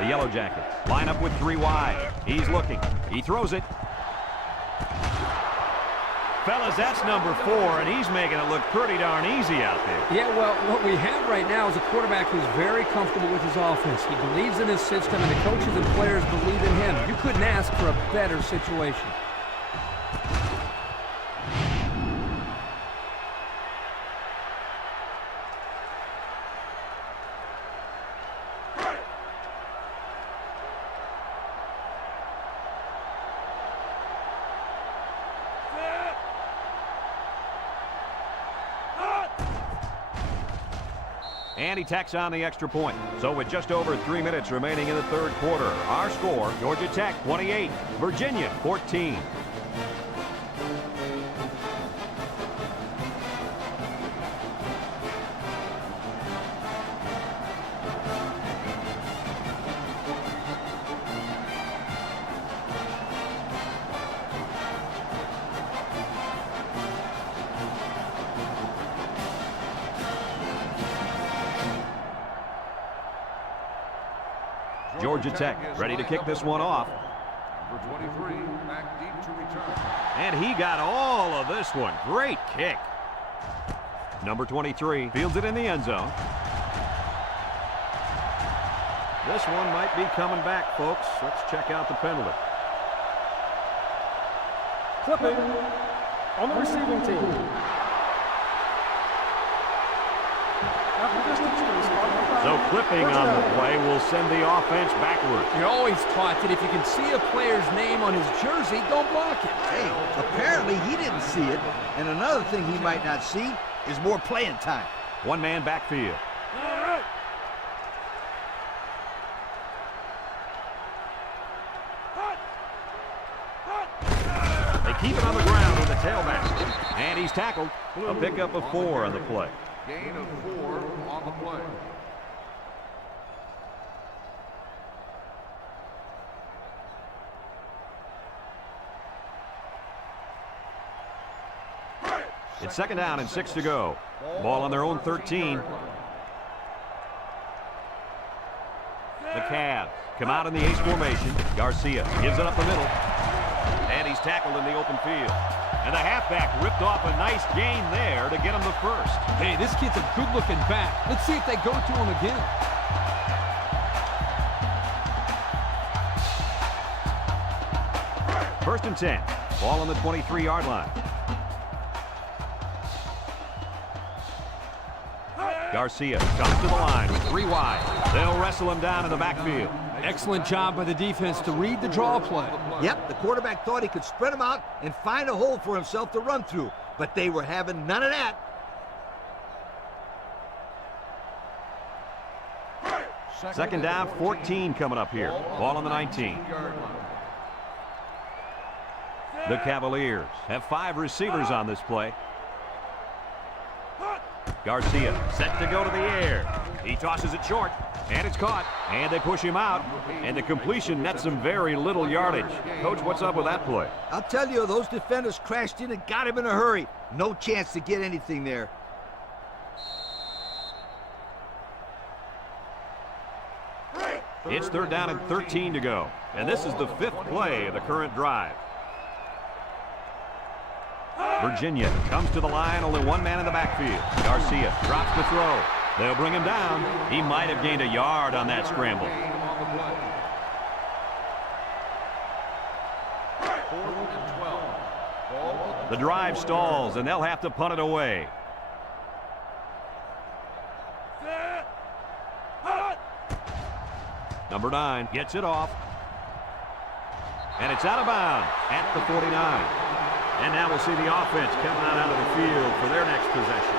The Yellow Jackets line up with 3 wide. He's looking. He throws it. fellas, that's number 4, and he's making it look pretty darn easy out there. Yeah, well, what we have right now is a quarterback who's very comfortable with his offense. He believes in his system, and the coaches and players believe in him. You couldn't ask for a better situation. And he tacks on the extra point. So with just over 3 minutes remaining in the third quarter, our score, Georgia Tech 28, Virginia 14. Georgia Tech ready to kick this one off. Number 23, back deep to return. And he got all of this one. Great kick. Number 23 fields it in the end zone. This one might be coming back, folks. Let's check out the penalty. Clipping on the receiving team. After distance is So clipping on the play will send the offense backwards. You're always taught that if you can see a player's name on his jersey, don't block it. Hey, apparently he didn't see it. And another thing he might not see is more playing time. One man backfield. They keep it on the ground with the tailback. And he's tackled. A pickup of 4 on the play. Gain of 4 on the play. It's second down and 6 to go. Ball on their own 13. The Cavs come out in the ace formation. Garcia gives it up the middle. And he's tackled in the open field. And the halfback ripped off a nice gain there to get him the first. Hey, this kid's a good-looking back. Let's see if they go to him again. First and 10. Ball on the 23-yard line. Garcia comes to the line with 3 wide. They'll wrestle him down in the backfield. Excellent job by the defense to read the draw play. Yep, the quarterback thought he could spread him out and find a hole for himself to run through. But they were having none of that. Second down, 14 coming up here. Ball on the 19. The Cavaliers have 5 receivers on this play. Garcia set to go to the air. He tosses it short, and it's caught. And they push him out, and the completion nets him very little yardage. Coach, what's up with that play? I'll tell you, those defenders crashed in and got him in a hurry. No chance to get anything there. It's third down and 13 to go. And this is the 5th play of the current drive. Virginia comes to the line, only 1 man in the backfield. Garcia drops the throw. They'll bring him down. He might have gained a yard on that scramble. The drive stalls, and they'll have to punt it away. Number 9 gets it off. And it's out of bounds at the 49. And now we'll see the offense come out of the field for their next possession.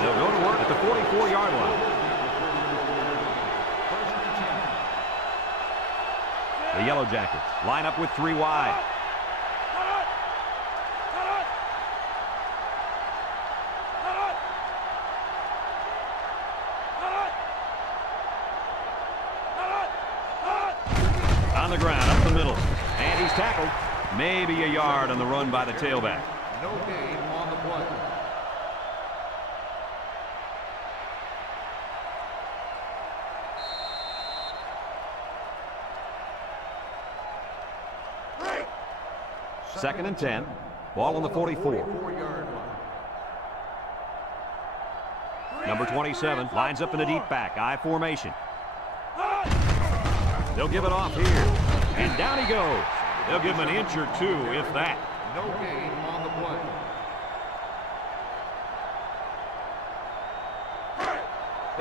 They'll go to work at the 44-yard line. The Yellow Jackets line up with 3 wide. On the ground, up the middle. And he's tackled. Maybe a yard on the run by the tailback. No gain on the play. 2nd and 10. Ball on the 44. 4-yard line. Number 27 lines up in the deep back. I formation. They'll give it off here. And down he goes. They'll give him an inch or two, if that. No gain on the play.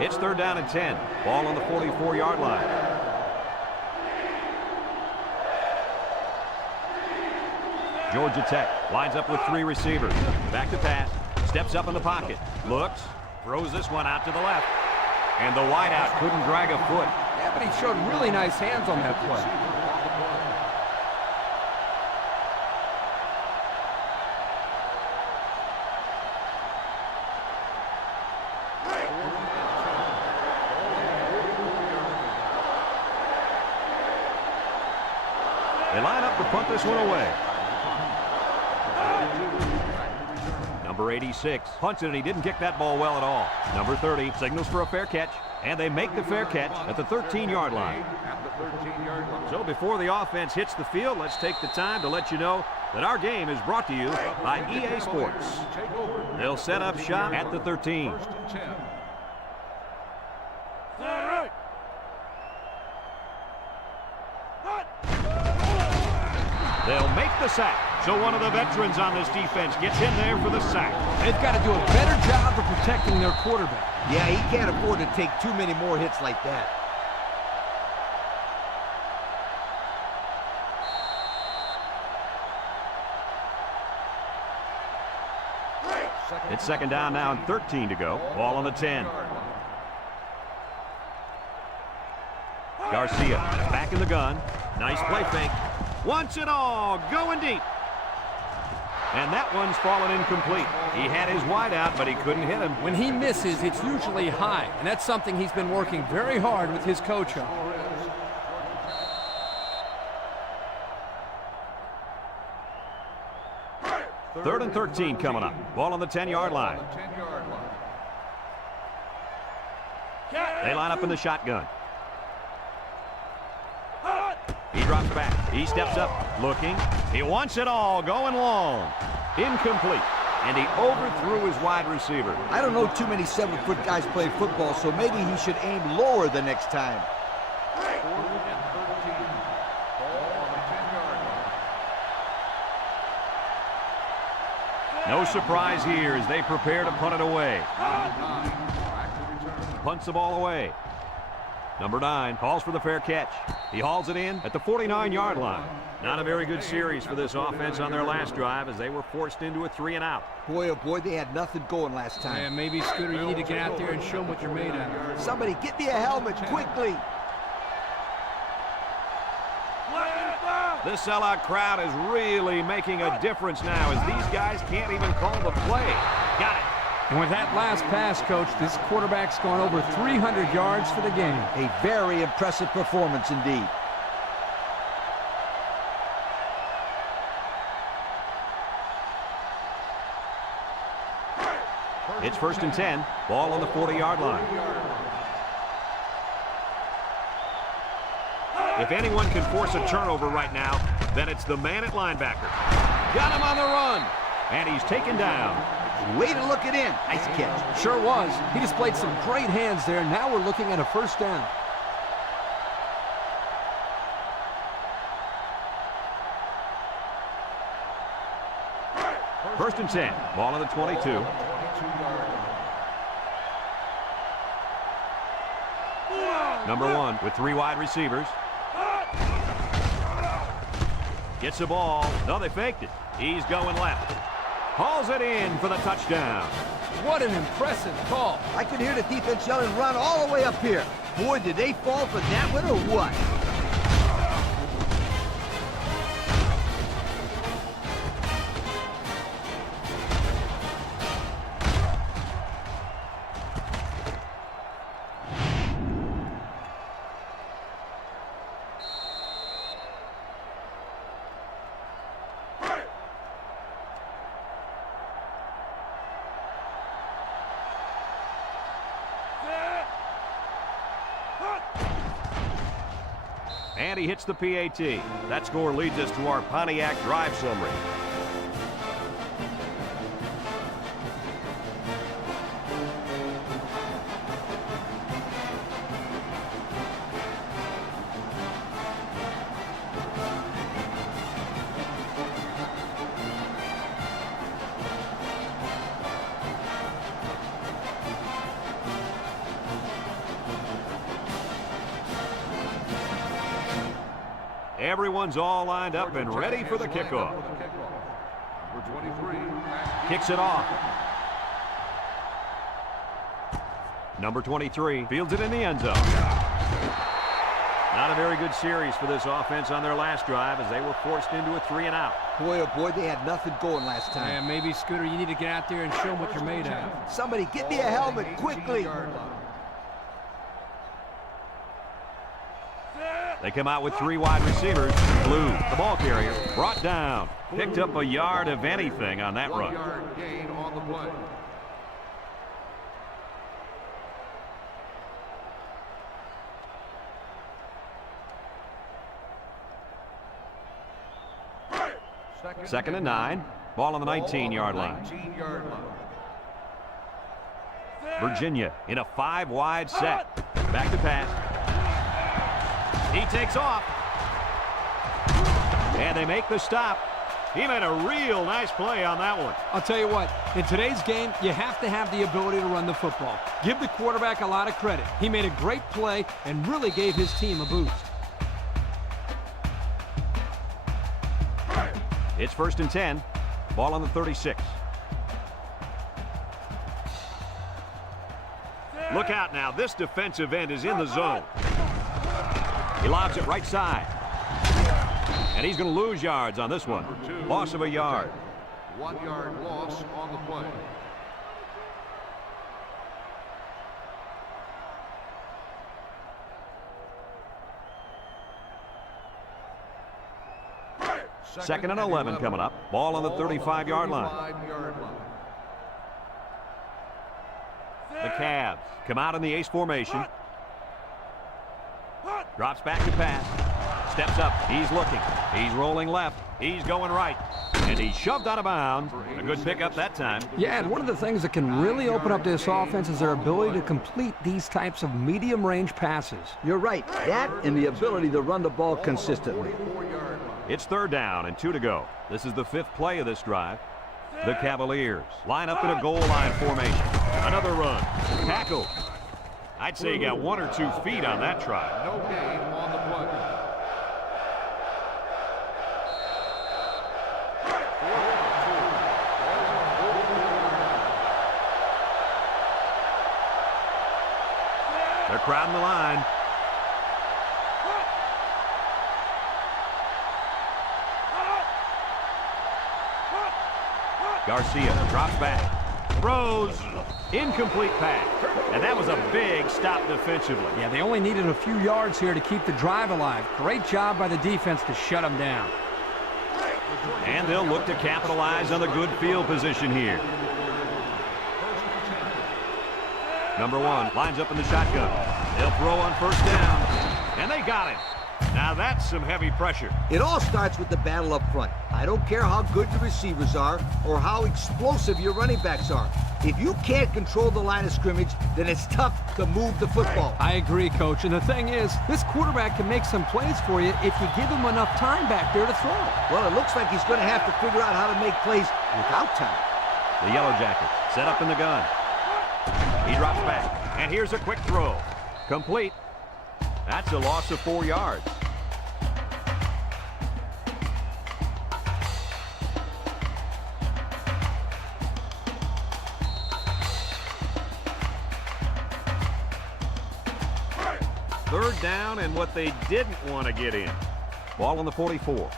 It's 3rd down and 10. Ball on the 44-yard line. Georgia Tech lines up with 3 receivers. Back to pass. Steps up in the pocket. Looks. Throws this one out to the left. And the wideout couldn't drag a foot. Yeah, but he showed really nice hands on that play. They line up to punt this one away. Number 86 punts it, and he didn't kick that ball well at all. Number 30 signals for a fair catch, and they make the fair catch at the 13-yard line. So before the offense hits the field, let's take the time to let you know that our game is brought to you by EA Sports. They'll set up shop at the 13. 1st and 10. They'll make the sack. So one of the veterans on this defense gets in there for the sack. They've got to do a better job of protecting their quarterback. Yeah, he can't afford to take too many more hits like that. It's 2nd down now and 13 to go. Ball on the 10. Garcia is back in the gun. Nice play fake. Wants it all. Going deep. And that one's fallen incomplete. He had his wide out, but he couldn't hit him. When he misses, it's usually high, and that's something he's been working very hard with his coach on. Third and 13 coming up. Ball on the 10-yard line. They line up in the shotgun. He drops back. He steps up. Looking. He wants it all. Going long. Incomplete. And he overthrew his wide receiver. I don't know too many 7-foot guys play football, so maybe he should aim lower the next time. 4th and 13. Ball on the 10-yard line. No surprise here as they prepare to punt it away. 9. Back to return. Punts the ball away. Number 9 calls for the fair catch. He hauls it in at the 49-yard line. Not a very good series for this offense on their last drive as they were forced into a 3-and-out. Boy, oh boy, they had nothing going last time. Yeah, maybe, Scooter, you need to get out there and show them what you're made of. Somebody get me a helmet quickly. This sellout crowd is really making a difference now as these guys can't even call the play. Got it. And with that last pass, Coach, this quarterback's gone over 300 yards for the game. A very impressive performance indeed. It's 1st and 10. Ball on the 40-yard line. If anyone can force a turnover right now, then it's the man at linebacker. Got him on the run. And he's taken down. Way to look it in. Nice catch. Sure was. He displayed some great hands there. Now we're looking at a 1st down. First and 10. Ball on the 22. Number 1 with 3 wide receivers. Gets the ball. No, they faked it. He's going left. Hauls it in for the touchdown. What an impressive call. I could hear the defense yelling, run all the way up here. Boy, did they fall for that one or what? And he hits the PAT. That score leads us to our Pontiac drive summary. Everyone's all lined up and ready for the kickoff. Number 23. Kicks it off. Number 23 fields it in the end zone. Not a very good series for this offense on their last drive as they were forced into a 3-and-out. Boy, oh boy, they had nothing going last time. Yeah, maybe, Scooter, you need to get out there and show them what you're made of. Somebody get me a helmet quickly. They come out with 3 wide receivers. Blue, the ball carrier, brought down. Picked up a yard of anything on that run. 1-yard gain on the play. Second and 9. Ball on the 19-yard line. 19-yard line. Virginia in a 5-wide set. Back to pass. He takes off. And they make the stop. He made a real nice play on that one. I'll tell you what, in today's game, you have to have the ability to run the football. Give the quarterback a lot of credit. He made a great play and really gave his team a boost. It's 1st and 10. Ball on the 36. Look out now. This defensive end is in the zone. He lobs it right side. And he's going to lose yards on this one. Loss of a yard. 1-yard loss on the play. Second and 11 coming up. Ball on the 35-yard line. 35-yard line. The Cavs come out in the ace formation. Drops back to pass. Steps up. He's looking. He's rolling left. He's going right. And he's shoved out of bounds. A good pickup that time. Yeah, and one of the things that can really open up this offense is their ability to complete these types of medium-range passes. You're right. That and the ability to run the ball consistently. 4-yard line. It's 3rd down and 2 to go. This is the 5th play of this drive. The Cavaliers line up in a goal line formation. Another run. Tackle. I'd say he got 1 or 2 feet on that try. No gain on the play. They're crowding the line. Garcia drops back. Throws. Incomplete pass. And that was a big stop defensively. Yeah, they only needed a few yards here to keep the drive alive. Great job by the defense to shut them down. And they'll look to capitalize on the good field position here. Number 1 lines up in the shotgun. They'll throw on 1st down. And they got him. Now that's some heavy pressure. It all starts with the battle up front. I don't care how good the receivers are or how explosive your running backs are. If you can't control the line of scrimmage, then it's tough to move the football. I agree, Coach. And the thing is, this quarterback can make some plays for you if you give him enough time back there to throw. Well, it looks like he's going to have to figure out how to make plays without time. The Yellow Jackets set up in the gun. He drops back. And here's a quick throw. Complete. That's a loss of 4 yards. Third down and what they didn't want to get in. Ball on the 44.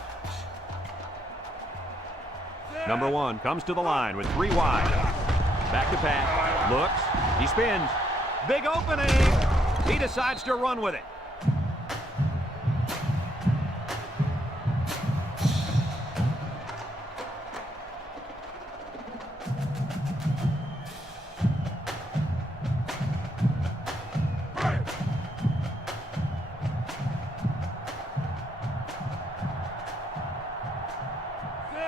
Number 1 comes to the line with 3 wide. Back to pass. Looks. He spins. Big opening. He decides to run with it.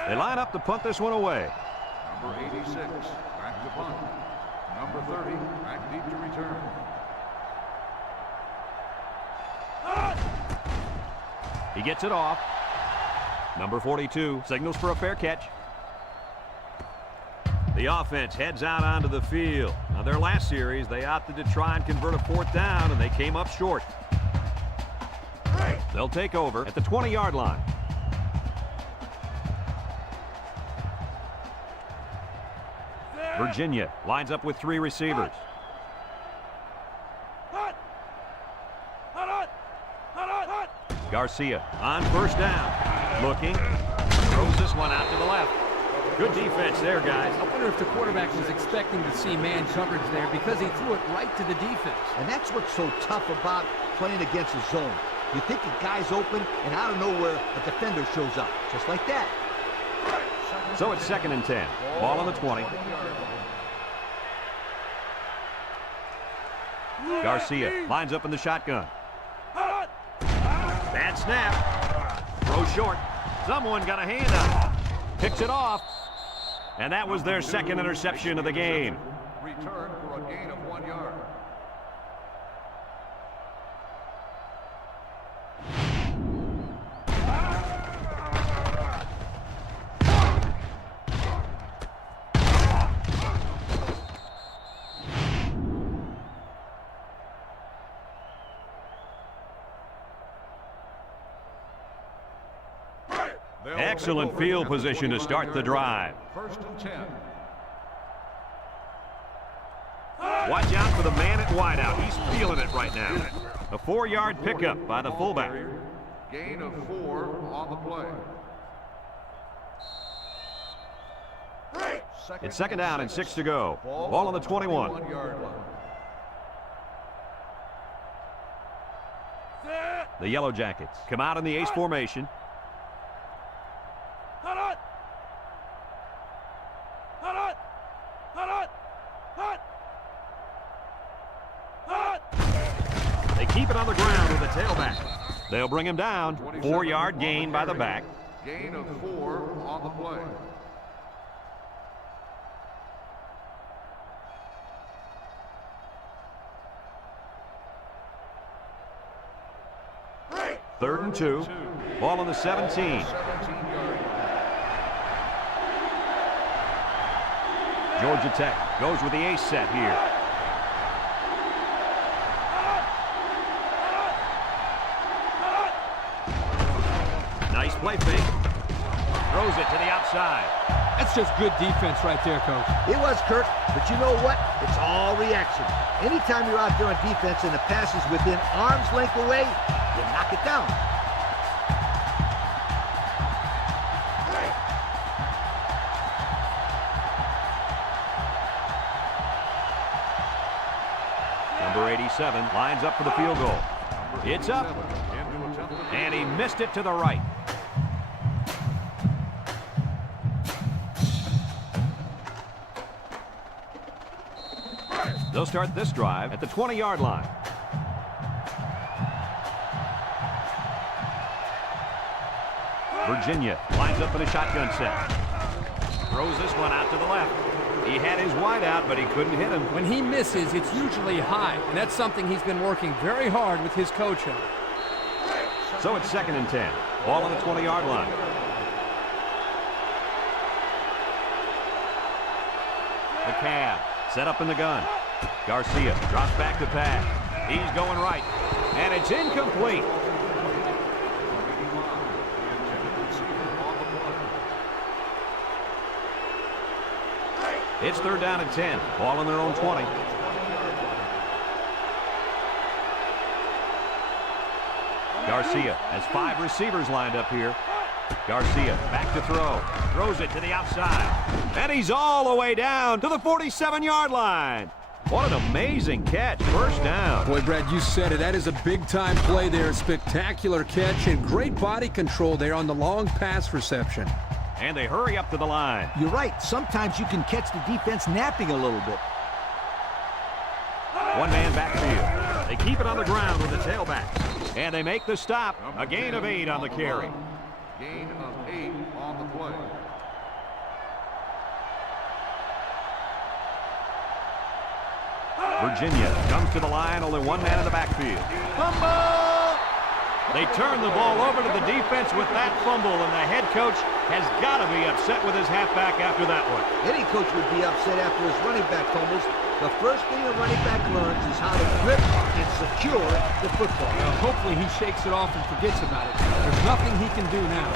They line up to punt this one away. Number 86, back to punt. Number 30, back deep to return. He gets it off. Number 42 signals for a fair catch. The offense heads out onto the field. Now, their last series, they opted to try and convert a 4th down, and they came up short. They'll take over at the 20-yard line. Virginia lines up with 3 receivers. Garcia on 1st down. Looking. Throws this one out to the left. Good defense there, guys. I wonder if the quarterback was expecting to see man coverage there because he threw it right to the defense. And that's what's so tough about playing against a zone. You think a guy's open, and out of nowhere, a defender shows up. Just like that. So it's 2nd and 10. Ball on the 20. Garcia lines up in the shotgun. Bad snap. Throw short. Someone got a hand up. Picks it off. And that was their 2nd interception of the game. Return for a gain of 1 yard. Excellent field position to start the drive. 1st and 10. Watch out for the man at wideout. He's feeling it right now. A 4-yard pickup by the fullback. Gain of 4 on the play. It's 2nd down and 6 to go. Ball on the 21. 1-yard line. The Yellow Jackets come out in the ace formation. They keep it on the ground with the tailback. They'll bring him down. 4-yard gain by the back. Gain of 4 on the play. Third and 2. Ball on the 17. 17-yard Georgia Tech goes with the ace set here. Nice play fake. Throws it to the outside. That's just good defense right there, Coach. It was, Kirk, but you know what? It's all reaction. Anytime you're out there on defense and the pass is within arm's length away, you knock it down. Number 87 lines up for the field goal. It's up, and he missed it to the right. They'll start this drive at the 20-yard line. Virginia lines up in a shotgun set. Throws this one out to the left. He had his wide out, but he couldn't hit him. When he misses, it's usually high, and that's something he's been working very hard with his coach on. So it's 2nd and 10. Ball on the 20-yard line. The Cavs set up in the gun. Garcia drops back to pass. He's going right, and it's incomplete. It's 3rd down and 10. Ball on their own 20. Garcia has 5 receivers lined up here. Garcia back to throw. Throws it to the outside. And he's all the way down to the 47-yard line. What an amazing catch. 1st down. Boy, Brad, you said it. That is a big-time play there. Spectacular catch and great body control there on the long pass reception. And they hurry up to the line. You're right. Sometimes you can catch the defense napping a little bit. One man backfield. They keep it on the ground with the tailback. And they make the stop. A gain of 8 on the carry. Gain of 8 on the play. Virginia comes to the line, only one man in the backfield. Fumble! They turn the ball over to the defense with that fumble, and the head coach has got to be upset with his halfback after that one. Any coach would be upset after his running back fumbles. The first thing a running back learns is how to grip and secure the football. Well, hopefully he shakes it off and forgets about it. There's nothing he can do now.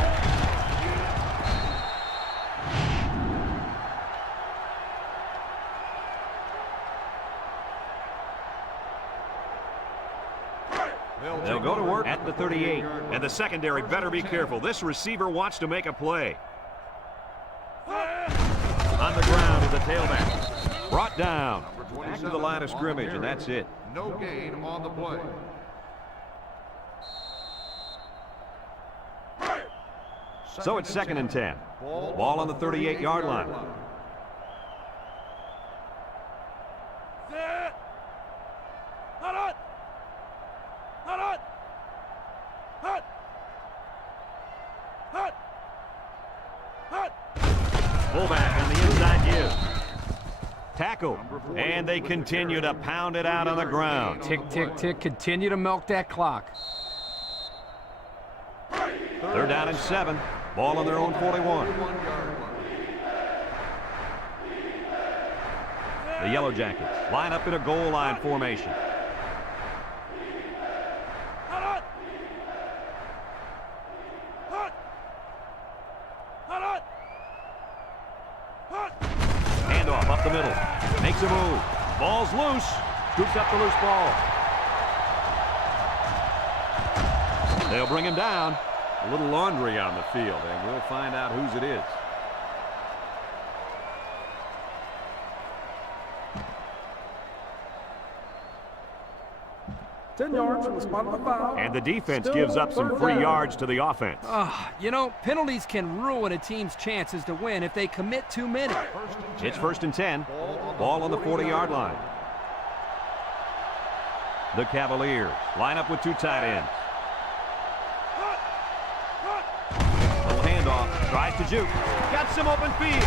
They'll go to work at the 38. And the secondary better be careful. This receiver wants to make a play. On the ground is the tailback. Brought down. Back to the line of scrimmage, and that's it. No gain on the play. So it's 2nd and 10. Ball on the 38-yard line. Fullback on the inside give. Tackle. And they continue to pound it out on the ground. Tick, tick, tick. Continue to milk that clock. 3rd down and 7. Ball on their own 41. The Yellow Jackets line up in a goal line formation. Handoff up the middle. Makes a move. Ball's loose. Scoops up the loose ball. They'll bring him down. A little laundry on the field, and we'll find out whose it is. Ten yards from the spot of the foul. And the defense Still gives up some 3rd free down. yards to the offense. You know, penalties can ruin a team's chances to win if they commit too many. It's 1st and 10. Ball on the 40-yard line. The Cavaliers line up with 2 tight ends. Little handoff. Tries to juke. Got some open field.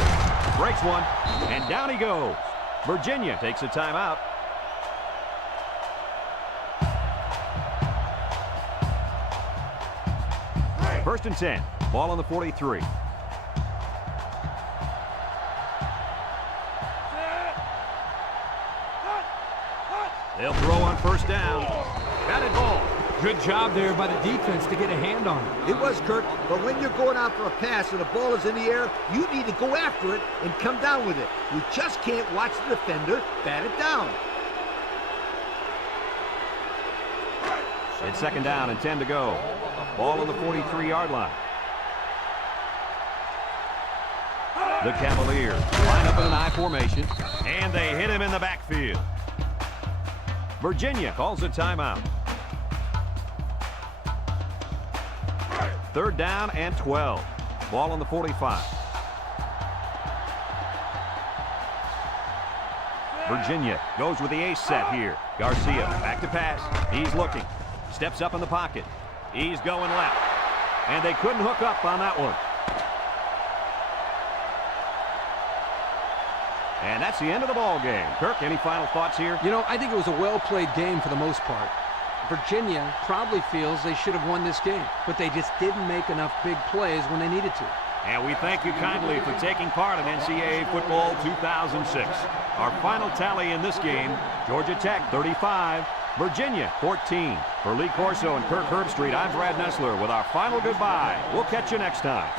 Breaks one. And down he goes. Virginia takes a timeout. First and 10. Ball on the 43. They'll throw on 1st down. Batted ball. Good job there by the defense to get a hand on it. It was, Kirk, but when you're going out for a pass and the ball is in the air, you need to go after it and come down with it. You just can't watch the defender bat it down. It's 2nd down and 10 to go. Ball on the 43-yard line. The Cavaliers line up in an I formation, and they hit him in the backfield. Virginia calls a timeout. 3rd down and 12. Ball on the 45. Virginia goes with the ace set here. Garcia back to pass. He's looking. Steps up in the pocket. He's going left. And they couldn't hook up on that one. And that's the end of the ball game. Kirk, any final thoughts here? You know, I think it was a well-played game for the most part. Virginia probably feels they should have won this game, but they just didn't make enough big plays when they needed to. And we thank you kindly for taking part in NCAA Football 2006. Our final tally in this game, Georgia Tech 35, Virginia 14. For Lee Corso and Kirk Herbstreit, I'm Brad Nessler with our final goodbye. We'll catch you next time.